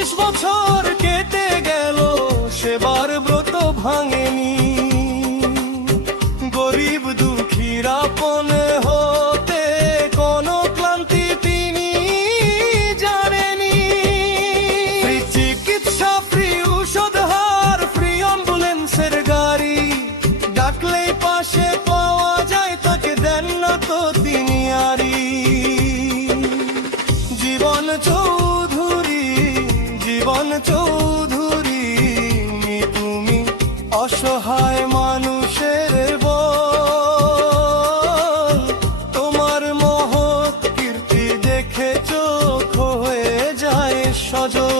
25 বছর কেটে গেল, সেবার ব্রত ভাঙেনি। গরিব দুঃখীর আপনে হতে কোনো ক্লান্তি তিনি জানেনি। ফ্রি চিকিৎসা, ফ্রি ঔষধহার, ফ্রি অ্যাম্বুলেন্সের গাড়ি, ডাকলেই পাশে পাওয়া যায়, তাকে দেন না তো তিনি আরি। জীবন চৌধুরী, জীবন চৌধুরী, তুমি অসহায় মানুষের বল। তোমার মহৎ কীর্তি দেখে চোখ হয়ে যায় সজল।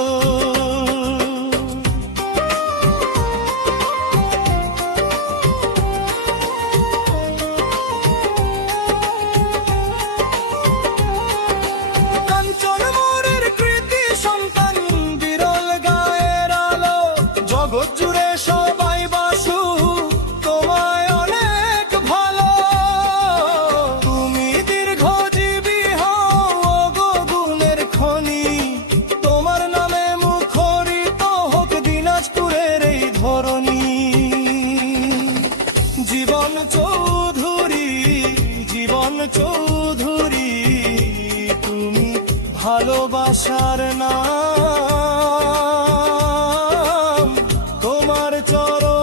কাঞ্চন মোড়ের কৃতি সন্তান, বিরল গায়ের আলো, জগৎ জুড়ে সবাই বাসু তোমায় অনেক ভালো। তুমি দীর্ঘজীবী হও ওগো গুণের খনি, তোমার নামে মুখরিত হোক দিনাজপুরের এই ধরনী। জীবন চৌধুরী, জীবন চৌধুরী, তুমি ভালোবাসার নাম। তোমার চরণ